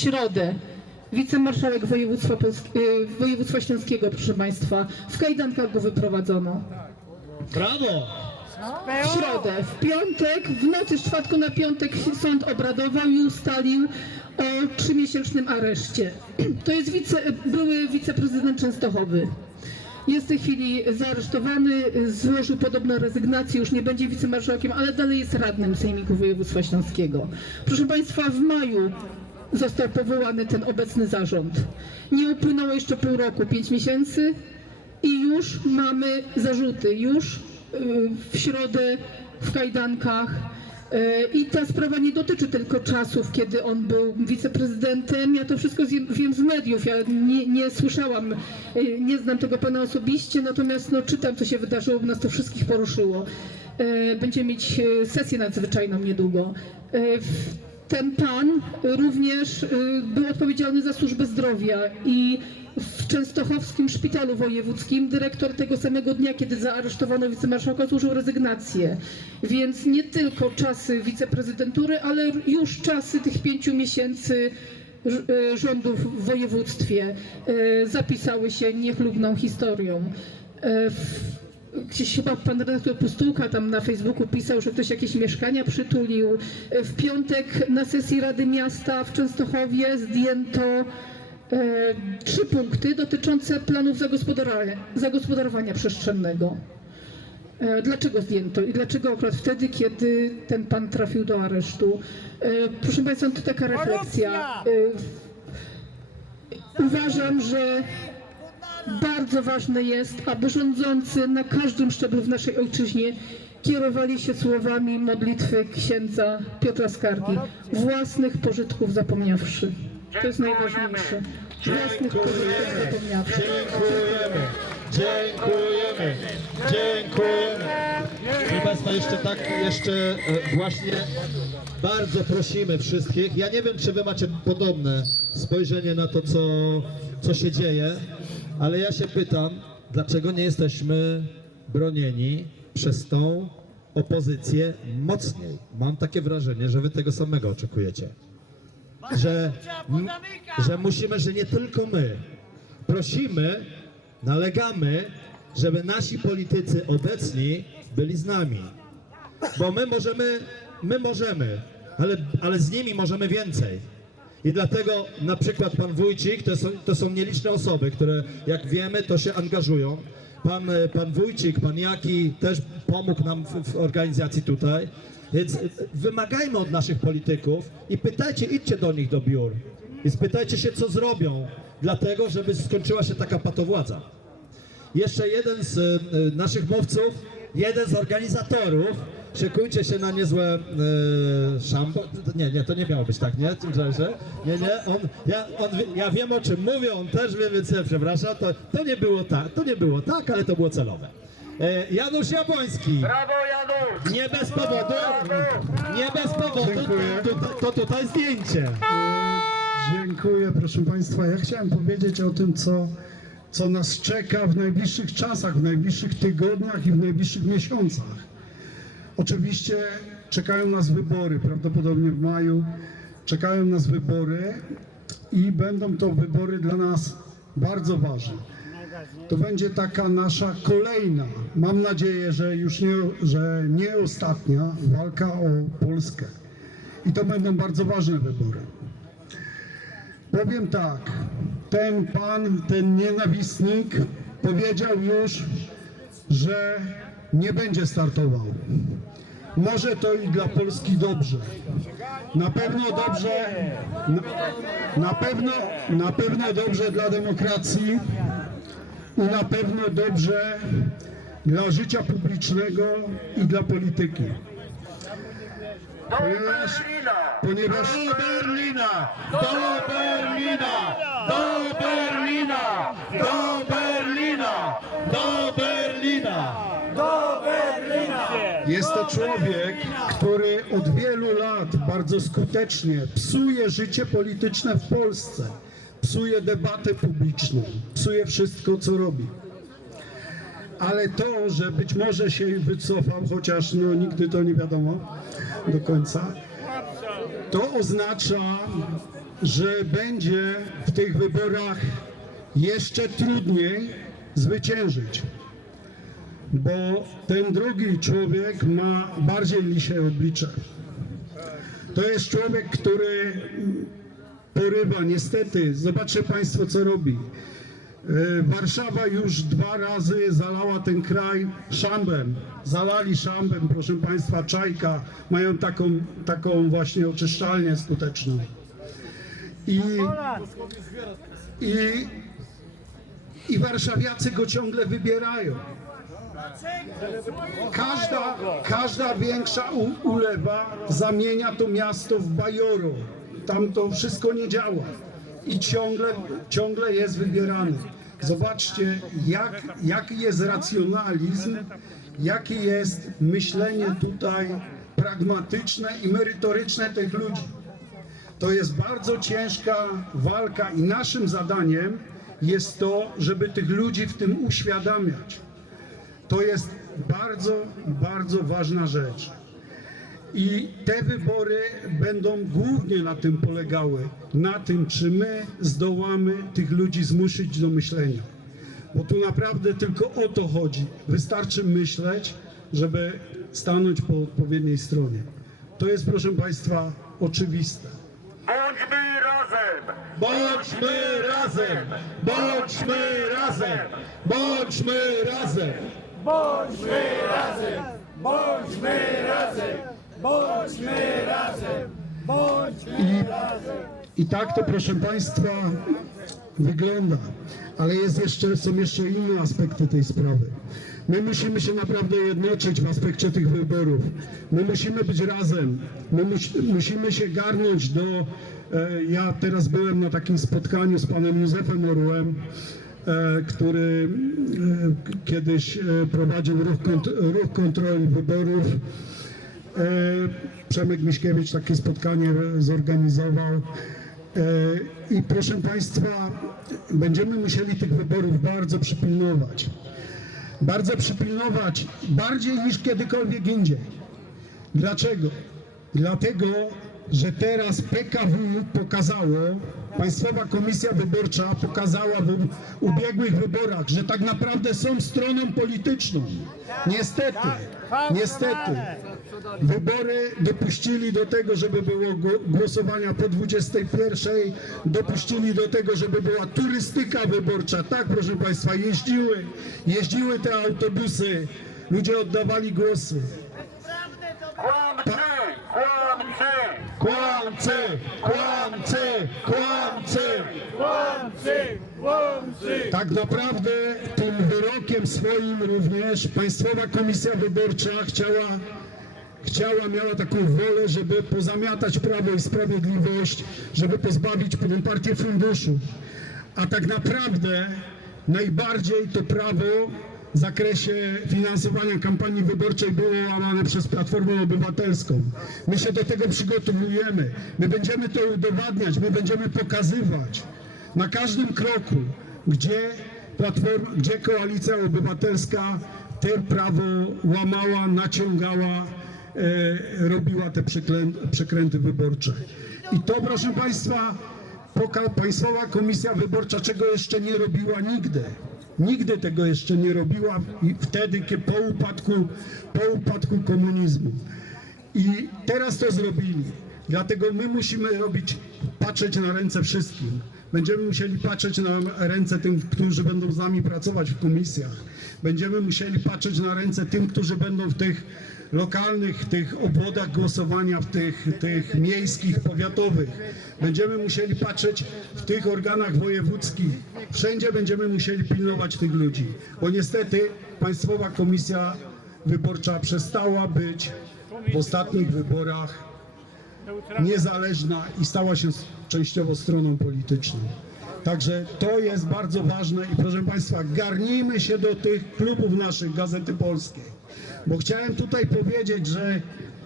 środę wicemarszałek województwa, y, województwa śląskiego, proszę Państwa, w kajdankach go wyprowadzono. Brawo! W środę, w piątek, w nocy z czwartku na piątek sąd obradował i ustalił o trzymiesięcznym areszcie. To jest wice, były wiceprezydent Częstochowy. Jest w tej chwili zaaresztowany, złożył podobno rezygnację, już nie będzie wicemarszałkiem, ale dalej jest radnym Sejmiku Województwa Śląskiego. Proszę Państwa, w maju został powołany ten obecny zarząd. Nie upłynęło jeszcze pół roku, pięć miesięcy i już mamy zarzuty, już y, w środę w kajdankach. Y, I ta sprawa nie dotyczy tylko czasów, kiedy on był wiceprezydentem. Ja to wszystko wiem z mediów. Ja nie, nie słyszałam, y, nie znam tego pana osobiście, natomiast no, czytam, co się wydarzyło, bo nas to wszystkich poruszyło. Będziemy mieć sesję nadzwyczajną niedługo. Ten pan również y, był odpowiedzialny za służbę zdrowia i w Częstochowskim Szpitalu Wojewódzkim dyrektor tego samego dnia, kiedy zaaresztowano wicemarszałka, złożył rezygnację. Więc nie tylko czasy wiceprezydentury, ale już czasy tych pięciu miesięcy y, rządów w województwie y, zapisały się niechlubną historią. Gdzieś chyba pan redaktor Pustułka tam na Facebooku pisał, że ktoś jakieś mieszkania przytulił. W piątek na sesji Rady Miasta w Częstochowie zdjęto e, trzy punkty dotyczące planów zagospodarowania, zagospodarowania przestrzennego. E, Dlaczego zdjęto i dlaczego akurat wtedy, kiedy ten pan trafił do aresztu? E, Proszę Państwa, to taka refleksja. E, Uważam, że bardzo ważne jest, aby rządzący na każdym szczeblu w naszej ojczyźnie kierowali się słowami modlitwy księdza Piotra Skargi. Własnych pożytków zapomniawszy. To jest najważniejsze. Własnych pożytków zapomniawszy. Dziękujemy, dziękujemy, dziękujemy. Proszę Państwa, jeszcze tak, jeszcze e, właśnie bardzo prosimy wszystkich. Ja nie wiem, czy Wy macie podobne spojrzenie na to, co, co się dzieje, ale ja się pytam, dlaczego nie jesteśmy bronieni przez tą opozycję mocniej. Mam takie wrażenie, że Wy tego samego oczekujecie. Że, że musimy, że nie tylko my, prosimy, nalegamy, żeby nasi politycy obecni byli z nami. Bo my możemy, my możemy, ale, ale z nimi możemy więcej. I dlatego na przykład pan Wójcik, to są, to są nieliczne osoby, które jak wiemy, to się angażują. Pan, e, pan Wójcik, pan Jaki też pomógł nam w, w organizacji tutaj. Więc e, wymagajmy od naszych polityków i pytajcie, idźcie do nich do biur i spytajcie się, co zrobią, dlatego, żeby skończyła się taka patowładza. Jeszcze jeden z e, naszych mówców, jeden z organizatorów, szykujcie się na niezłe e, szambo. Nie, nie, to nie miało być tak, nie? Cimrze? Nie, nie, on, ja, on, ja wiem o czym mówię, on też wie, więc ja przepraszam, to, to nie było tak, to nie było tak, ale to było celowe. E, Janusz Jabłoński. Brawo Janusz! Nie bez powodu, nie bez powodu, to, to, to tutaj zdjęcie. Dziękuję, proszę Państwa. Ja chciałem powiedzieć o tym, co, co nas czeka w najbliższych czasach, w najbliższych tygodniach i w najbliższych miesiącach. Oczywiście czekają nas wybory, prawdopodobnie w maju czekają nas wybory i będą to wybory dla nas bardzo ważne. To będzie taka nasza kolejna, mam nadzieję, że już nie, że nie ostatnia walka o Polskę. I to będą bardzo ważne wybory. Powiem tak, ten pan, ten nienawistnik powiedział już, że nie będzie startował. Może to i dla Polski dobrze. Na pewno dobrze, na, na pewno, na pewno dobrze dla demokracji i na pewno dobrze dla życia publicznego i dla polityki. Ponieważ, Berlina! ponieważ Do Berlina! Do Berlina! Do Berlina! Do Berlina! To człowiek, który od wielu lat bardzo skutecznie psuje życie polityczne w Polsce, psuje debatę publiczną, psuje wszystko, co robi. Ale to, że być może się wycofał, chociaż no, nigdy to nie wiadomo do końca, to oznacza że będzie w tych wyborach jeszcze trudniej zwyciężyć, bo ten drugi człowiek ma bardziej lisie oblicze. To jest człowiek, który porywa, niestety, zobaczcie Państwo, co robi. E, Warszawa już dwa razy zalała ten kraj szambem. Zalali szambem, proszę Państwa, Czajka. Mają taką, taką właśnie oczyszczalnię skuteczną. I, i, I warszawiacy go ciągle wybierają. Każda, każda większa u, ulewa zamienia to miasto w bajoro. Tam to wszystko nie działa. I ciągle, ciągle jest wybierany. Zobaczcie, jak, jaki jest racjonalizm, jakie jest myślenie tutaj pragmatyczne i merytoryczne tych ludzi. To jest bardzo ciężka walka i naszym zadaniem jest to, żeby tych ludzi w tym uświadamiać. To jest bardzo, bardzo ważna rzecz. I te wybory będą głównie na tym polegały, na tym, czy my zdołamy tych ludzi zmusić do myślenia. Bo tu naprawdę tylko o to chodzi. Wystarczy myśleć, żeby stanąć po odpowiedniej stronie. To jest, proszę Państwa, oczywiste. Bądźmy razem! Bądźmy razem! Bądźmy razem! Bądźmy razem! Bądźmy razem! Bądźmy razem! Bądźmy razem! Bądźmy razem! I tak to, proszę Państwa, wygląda. Ale jest jeszcze, są jeszcze inne aspekty tej sprawy. My musimy się naprawdę jednoczyć w aspekcie tych wyborów. My musimy być razem. My mus, musimy się garnąć do... E, ja teraz byłem na takim spotkaniu z panem Józefem Orłem, który e, kiedyś e, prowadził ruch, kont, ruch kontroli wyborów. E, Przemek Miśkiewicz takie spotkanie zorganizował. E, I proszę Państwa, będziemy musieli tych wyborów bardzo przypilnować. Bardzo przypilnować, bardziej niż kiedykolwiek indziej. Dlaczego? Dlatego, że teraz PKW pokazało, Państwowa Komisja Wyborcza pokazała w ubiegłych wyborach, że tak naprawdę są stroną polityczną. Niestety, niestety. Wybory dopuścili do tego, żeby było gło- głosowania po 21, dopuścili do tego, żeby była turystyka wyborcza. Tak, proszę Państwa, jeździły, jeździły te autobusy, ludzie oddawali głosy. Kłamcy! Kłamcy! Kłamcy! Kłamcy! Kłamcy! Łamcy! Łamcy! Tak naprawdę tym wyrokiem swoim również Państwowa Komisja Wyborcza chciała, chciała miała taką wolę, żeby pozamiatać Prawo i Sprawiedliwość, żeby pozbawić tę partię funduszu. A tak naprawdę najbardziej to prawo zakresie finansowania kampanii wyborczej było łamane przez Platformę Obywatelską. My się do tego przygotowujemy. My będziemy to udowadniać, my będziemy pokazywać na każdym kroku, gdzie Platforma, gdzie Koalicja Obywatelska te prawo łamała, naciągała, e, robiła te przekręty wyborcze. I to, proszę Państwa, Państwowa Komisja Wyborcza czego jeszcze nie robiła nigdy. Nigdy tego jeszcze nie robiła wtedy, kiedy po upadku, po upadku komunizmu. I teraz to zrobili. Dlatego my musimy robić, patrzeć na ręce wszystkim. Będziemy musieli patrzeć na ręce tym, którzy będą z nami pracować w komisjach. Będziemy musieli patrzeć na ręce tym, którzy będą w tych lokalnych, tych obwodach głosowania, w tych, tych miejskich, powiatowych. Będziemy musieli patrzeć w tych organach wojewódzkich. Wszędzie będziemy musieli pilnować tych ludzi. Bo niestety Państwowa Komisja Wyborcza przestała być w ostatnich wyborach niezależna i stała się częściowo stroną polityczną. Także to jest bardzo ważne i proszę Państwa, garnijmy się do tych klubów naszych Gazety Polskiej, bo chciałem tutaj powiedzieć, że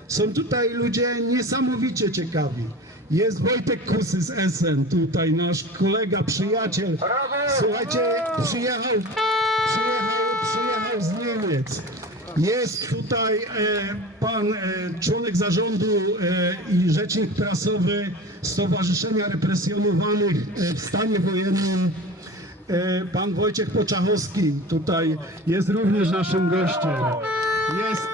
są tutaj ludzie niesamowicie ciekawi. Jest Wojtek Kusy z SN, tutaj nasz kolega, przyjaciel. Słuchajcie, przyjechał, przyjechał, przyjechał z Niemiec. Jest tutaj e, pan e, członek zarządu e, i rzecznik prasowy Stowarzyszenia Represjonowanych e, w stanie wojennym. E, pan Wojciech Poczachowski tutaj jest również naszym gościem. Jest,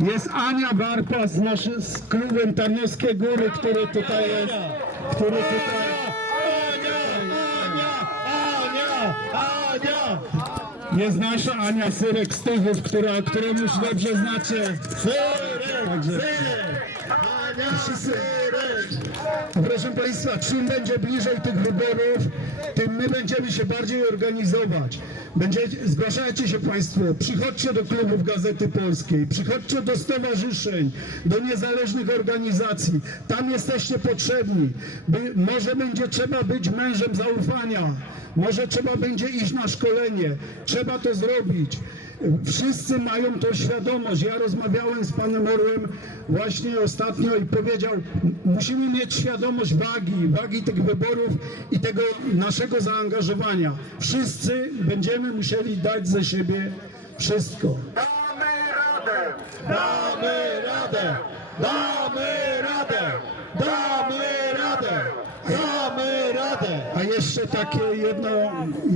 jest Ania Barpa z, naszym, z klubem Tarnowskie Góry, który tutaj jest. Który tutaj... Ania! Ania! Jest nasza Ania Syrek z Tychów, która, którą już dobrze znacie. Syrek! Syrek! Ania! Syrek! Proszę Państwa, czym będzie bliżej tych wyborów, tym my będziemy się bardziej organizować. Będziecie, zgłaszajcie się Państwo, przychodźcie do klubów Gazety Polskiej, przychodźcie do stowarzyszeń, do niezależnych organizacji. Tam jesteście potrzebni. By, może będzie trzeba być mężem zaufania, może trzeba będzie iść na szkolenie. Trzeba to zrobić. Wszyscy mają tą świadomość. Ja rozmawiałem z panem Orłem właśnie ostatnio i powiedział, "M- musimy mieć świadomość wagi, wagi tych wyborów i tego naszego zaangażowania. Wszyscy będziemy musieli dać ze siebie wszystko. Damy radę! Damy radę! Damy radę! Damy radę! A jeszcze takie jedno,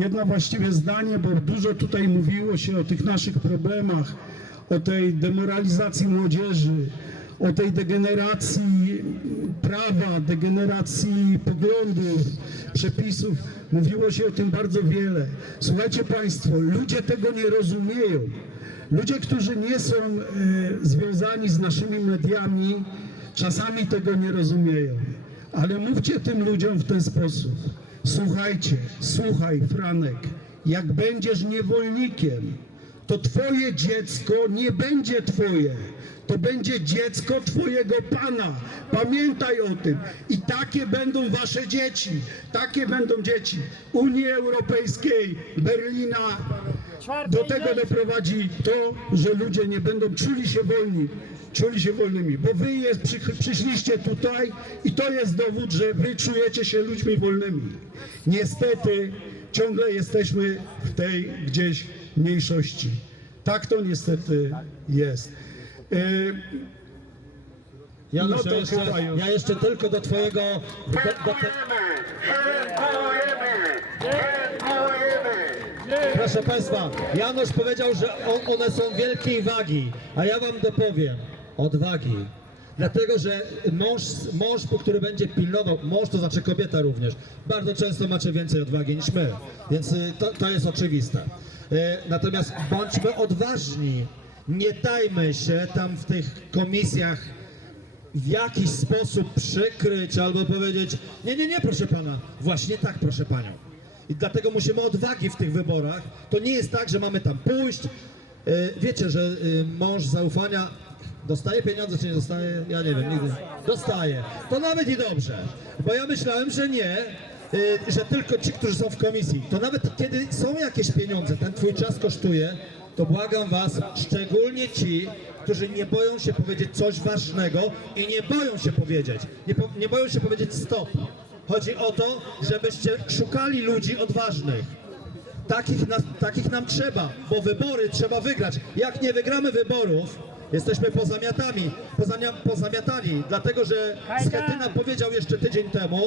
jedno właściwie zdanie, bo dużo tutaj mówiło się o tych naszych problemach, o tej demoralizacji młodzieży, o tej degeneracji prawa, degeneracji poglądów, przepisów. Mówiło się o tym bardzo wiele. Słuchajcie Państwo, ludzie tego nie rozumieją. Ludzie, którzy nie są e, związani z naszymi mediami, czasami tego nie rozumieją. Ale mówcie tym ludziom w ten sposób. Słuchajcie, słuchaj, Franek, jak będziesz niewolnikiem, to twoje dziecko nie będzie twoje. To będzie dziecko twojego Pana. Pamiętaj o tym. I takie będą wasze dzieci. Takie będą dzieci Unii Europejskiej, Berlina. Do tego doprowadzi to, że ludzie nie będą czuli się wolni, czuli się wolnymi, bo wy jest, przy, przyszliście tutaj i to jest dowód, że wy czujecie się ludźmi wolnymi. Niestety ciągle jesteśmy w tej gdzieś mniejszości. Tak to niestety jest. E, Janusz, No to ja, jeszcze, ja jeszcze tylko do twojego... Do, do, te, proszę Państwa, Janusz powiedział, że on, one są wielkiej wagi, a ja Wam dopowiem. Odwagi. Dlatego, że mąż, mąż, który będzie pilnował, mąż to znaczy kobieta również, bardzo często macie więcej odwagi niż my, więc y, to, to jest oczywiste. Y, Natomiast bądźmy odważni, nie dajmy się tam w tych komisjach w jakiś sposób przykryć albo powiedzieć, nie, nie, nie, proszę pana, właśnie tak, proszę panią. I dlatego musimy odwagi w tych wyborach. To nie jest tak, że mamy tam pójść. E, Wiecie, że mąż zaufania dostaje pieniądze, czy nie dostaje? Ja nie wiem, nigdy. Dostaje. To nawet i dobrze, bo ja myślałem, że nie. e, Że tylko ci, którzy są w komisji, to nawet kiedy są jakieś pieniądze, ten twój czas kosztuje, to błagam was, szczególnie ci, którzy nie boją się powiedzieć coś ważnego i nie boją się powiedzieć, nie, po, nie boją się powiedzieć stop. Chodzi o to, żebyście szukali ludzi odważnych. Takich, takich nam trzeba, bo wybory trzeba wygrać. Jak nie wygramy wyborów, jesteśmy pozamiatami, pozamia, pozamiatani, dlatego że Schetyna powiedział jeszcze tydzień temu,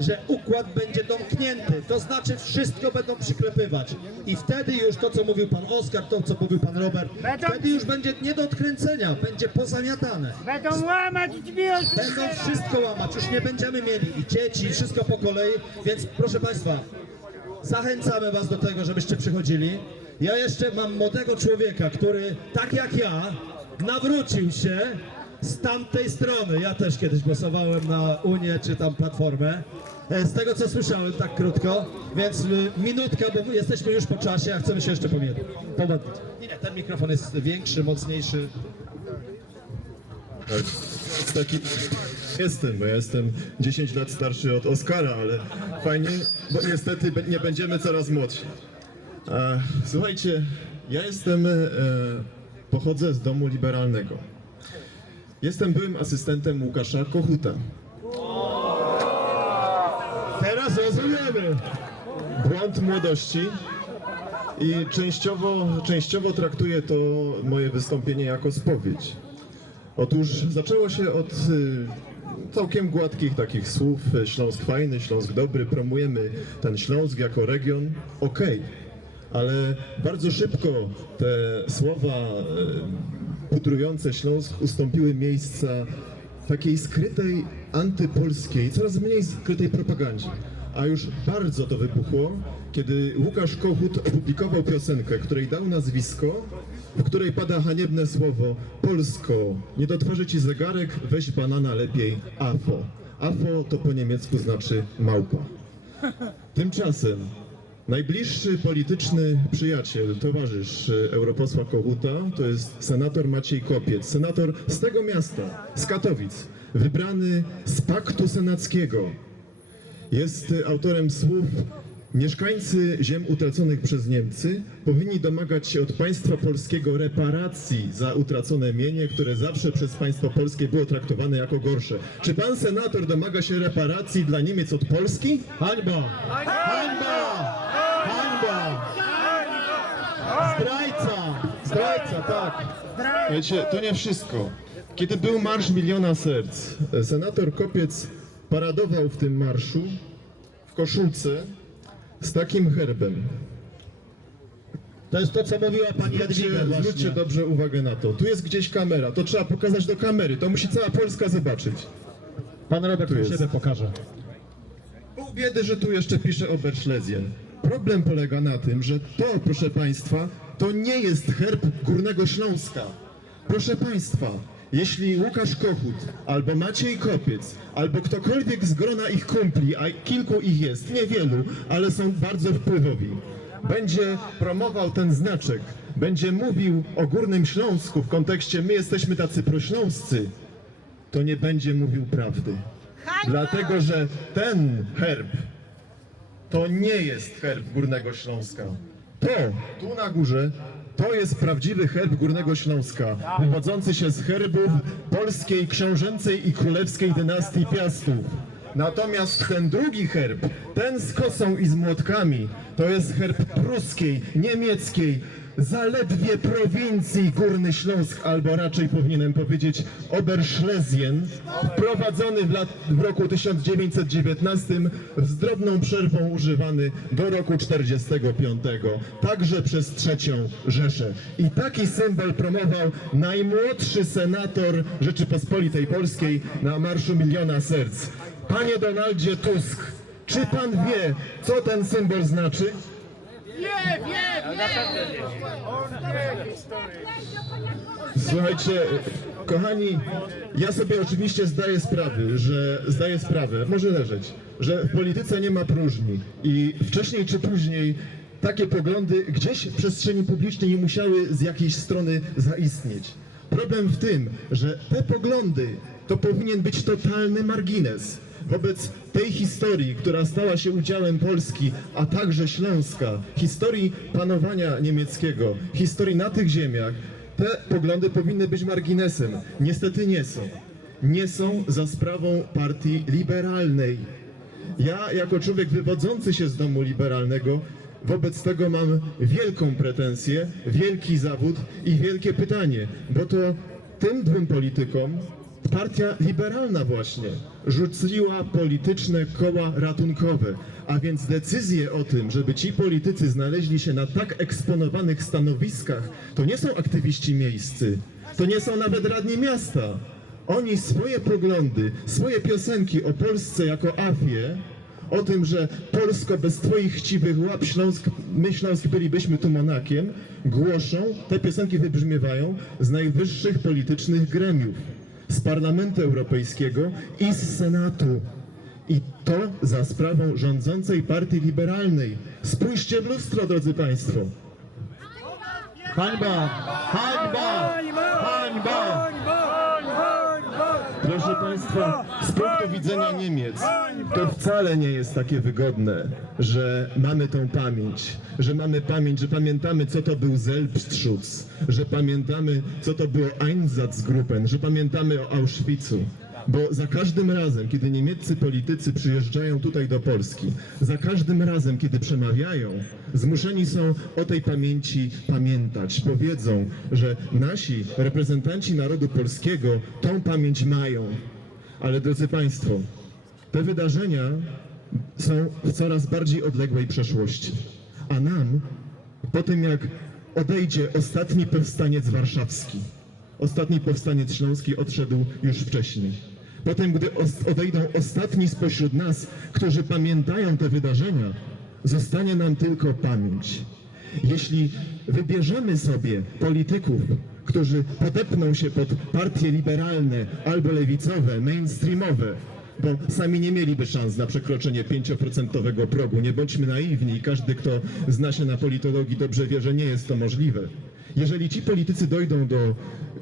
że układ będzie domknięty, to znaczy wszystko będą przyklepywać. I wtedy już to, co mówił pan Oskar, to, co mówił pan Robert, Będą- wtedy już będzie nie do odkręcenia, będzie pozamiatane. Będą łamać drzwi Będą wszystko łamać, już nie będziemy mieli i dzieci, i wszystko po kolei, więc proszę Państwa, zachęcamy Was do tego, żebyście przychodzili. Ja jeszcze mam młodego człowieka, który tak jak ja nawrócił się z tamtej strony. Ja też kiedyś głosowałem na Unię czy tam Platformę. E, Z tego co słyszałem, tak krótko, więc y, minutka, bo jesteśmy już po czasie, a chcemy się jeszcze pomodlić. Nie, ten mikrofon jest większy, mocniejszy. Tak, taki jestem, bo ja jestem 10 lat starszy od Oskara, ale fajnie, bo niestety nie będziemy coraz młodsi. Słuchajcie, ja jestem, e, pochodzę z domu liberalnego. Jestem byłym asystentem Łukasza Kochuta. Teraz rozumiemy. Błąd młodości. i częściowo, częściowo traktuję to moje wystąpienie jako spowiedź. Otóż zaczęło się od y, całkiem gładkich takich słów. Śląsk fajny, Śląsk dobry, promujemy ten Śląsk jako region. Okej, ale bardzo szybko te słowa y, pudrujące Śląsk ustąpiły miejsca takiej skrytej antypolskiej, coraz mniej skrytej propagandzie. A już bardzo to wybuchło, kiedy Łukasz Kochut opublikował piosenkę, której dał nazwisko, w której pada haniebne słowo Polsko, nie dotworzy ci zegarek, weź banana lepiej AFO. AFO to po niemiecku znaczy małpa. Tymczasem najbliższy polityczny przyjaciel, towarzysz y, europosła Kochuta to jest senator Maciej Kopiec, senator z tego miasta, z Katowic, wybrany z paktu senackiego. Jest autorem słów Mieszkańcy ziem utraconych przez Niemcy powinni domagać się od państwa polskiego reparacji za utracone mienie, które zawsze przez państwo polskie było traktowane jako gorsze. Czy pan senator domaga się reparacji dla Niemiec od Polski? Hańba! Hańba! Zdrajca! Zdrajca, tak. Wiecie, to nie wszystko. Kiedy był Marsz Miliona Serc, senator Kopiec paradował w tym marszu w koszulce z takim herbem. To jest to, co mówiła pani Jadwiga Zwróćcie, właśnie. zwróćcie dobrze uwagę na to. Tu jest gdzieś kamera, to trzeba pokazać do kamery, to musi cała Polska zobaczyć. Pan Robert Tu u jest. siebie pokaże. Pół biedy, że tu jeszcze pisze Oberschlesien. Problem polega na tym, że to, proszę Państwa, to nie jest herb Górnego Śląska. Proszę Państwa, jeśli Łukasz Kochut, albo Maciej Kopiec, albo ktokolwiek z grona ich kumpli, a kilku ich jest, niewielu, ale są bardzo wpływowi, będzie promował ten znaczek, będzie mówił o Górnym Śląsku w kontekście my jesteśmy tacy prośląscy, to nie będzie mówił prawdy. Dlatego, że ten herb to nie jest herb Górnego Śląska. To, tu na górze, to jest prawdziwy herb Górnego Śląska, wywodzący się z herbów polskiej, książęcej i królewskiej dynastii Piastów. Natomiast ten drugi herb, ten z kosą i z młotkami, to jest herb pruskiej, niemieckiej, zaledwie prowincji Górny Śląsk, albo raczej powinienem powiedzieć Oberschlesien, wprowadzony w, lat, w roku 1919 z drobną przerwą używany do roku 45, także przez trzecią Rzeszę. I taki symbol promował najmłodszy senator Rzeczypospolitej Polskiej na Marszu Miliona Serc. Panie Donaldzie Tusk, czy pan wie, co ten symbol znaczy? Słuchajcie, kochani, ja sobie oczywiście zdaję sprawę, że zdaję sprawę, może leżeć, że w polityce nie ma próżni i wcześniej czy później takie poglądy gdzieś w przestrzeni publicznej nie musiały z jakiejś strony zaistnieć. Problem w tym, że te poglądy to powinien być totalny margines. Wobec tej historii, która stała się udziałem Polski, a także Śląska, historii panowania niemieckiego, historii na tych ziemiach, te poglądy powinny być marginesem. Niestety nie są. Nie są za sprawą partii liberalnej. Ja, jako człowiek wywodzący się z domu liberalnego, wobec tego mam wielką pretensję, wielki zawód i wielkie pytanie, bo to tym dwóm politykom partia liberalna właśnie rzuciła polityczne koła ratunkowe, a więc decyzje o tym, żeby ci politycy znaleźli się na tak eksponowanych stanowiskach, to nie są aktywiści miejscy, to nie są nawet radni miasta. Oni swoje poglądy, swoje piosenki o Polsce jako Afie, o tym, że Polsko bez twoich chciwych łap Śląsk, my Śląsk bylibyśmy tu monakiem, głoszą, te piosenki wybrzmiewają z najwyższych politycznych gremiów, z Parlamentu Europejskiego i z Senatu. I to za sprawą rządzącej partii liberalnej. Spójrzcie w lustro, drodzy Państwo. Hańba! Hańba! Hańba! Proszę Państwa, z punktu widzenia Niemiec, to wcale nie jest takie wygodne, że mamy tą pamięć, że mamy pamięć, że pamiętamy, co to był Selbstschutz, że pamiętamy, co to było Einsatzgruppen, że pamiętamy o Auschwitzu. Bo za każdym razem, kiedy niemieccy politycy przyjeżdżają tutaj do Polski, za każdym razem, kiedy przemawiają, zmuszeni są o tej pamięci pamiętać, bo wiedzą, że nasi reprezentanci narodu polskiego tą pamięć mają. Ale drodzy Państwo, te wydarzenia są w coraz bardziej odległej przeszłości. A nam, po tym jak odejdzie ostatni powstaniec warszawski, ostatni powstaniec śląski odszedł już wcześniej. Potem, gdy odejdą ostatni spośród nas, którzy pamiętają te wydarzenia, zostanie nam tylko pamięć. Jeśli wybierzemy sobie polityków, którzy podepną się pod partie liberalne albo lewicowe, mainstreamowe, bo sami nie mieliby szans na przekroczenie 5% progu. Nie bądźmy naiwni, każdy, kto zna się na politologii, dobrze wie, że nie jest to możliwe. Jeżeli ci politycy dojdą do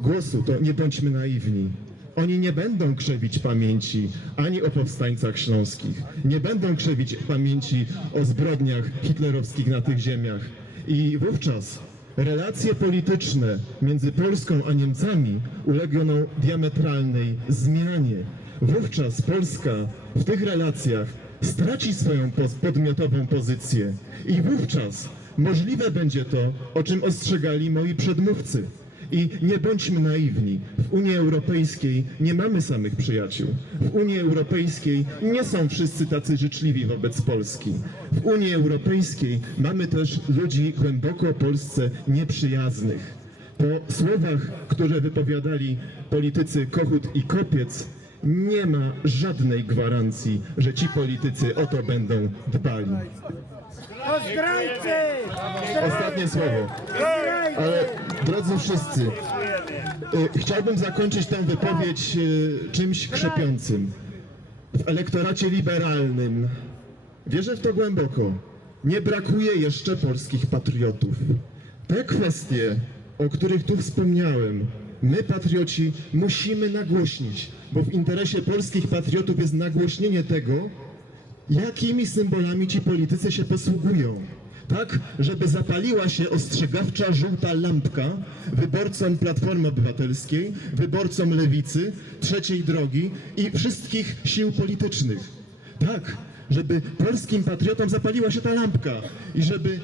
głosu, to nie bądźmy naiwni. Oni nie będą krzewić pamięci ani o powstańcach śląskich, nie będą krzewić pamięci o zbrodniach hitlerowskich na tych ziemiach. I wówczas relacje polityczne między Polską a Niemcami ulegną diametralnej zmianie. Wówczas Polska w tych relacjach straci swoją podmiotową pozycję i wówczas możliwe będzie to, o czym ostrzegali moi przedmówcy. I nie bądźmy naiwni. W Unii Europejskiej nie mamy samych przyjaciół. W Unii Europejskiej nie są wszyscy tacy życzliwi wobec Polski. W Unii Europejskiej mamy też ludzi głęboko Polsce nieprzyjaznych. Po słowach, które wypowiadali politycy Kochut i Kopiec, nie ma żadnej gwarancji, że ci politycy o to będą dbali. To zdrajcy! Ostatnie słowo. Ale drodzy wszyscy, y, chciałbym zakończyć tę wypowiedź y, czymś krzepiącym. W elektoracie liberalnym, wierzę w to głęboko, nie brakuje jeszcze polskich patriotów. Te kwestie, o których tu wspomniałem, my patrioci musimy nagłośnić, bo w interesie polskich patriotów jest nagłośnienie tego, jakimi symbolami ci politycy się posługują. Tak, żeby zapaliła się ostrzegawcza żółta lampka wyborcom Platformy Obywatelskiej, wyborcom Lewicy, Trzeciej Drogi i wszystkich sił politycznych. Tak, żeby polskim patriotom zapaliła się ta lampka i żeby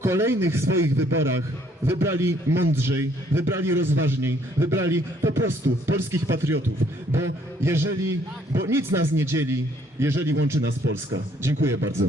kolejnych swoich wyborach wybrali mądrzej, wybrali rozważniej, wybrali po prostu polskich patriotów, bo jeżeli, bo nic nas nie dzieli, jeżeli łączy nas Polska. Dziękuję bardzo.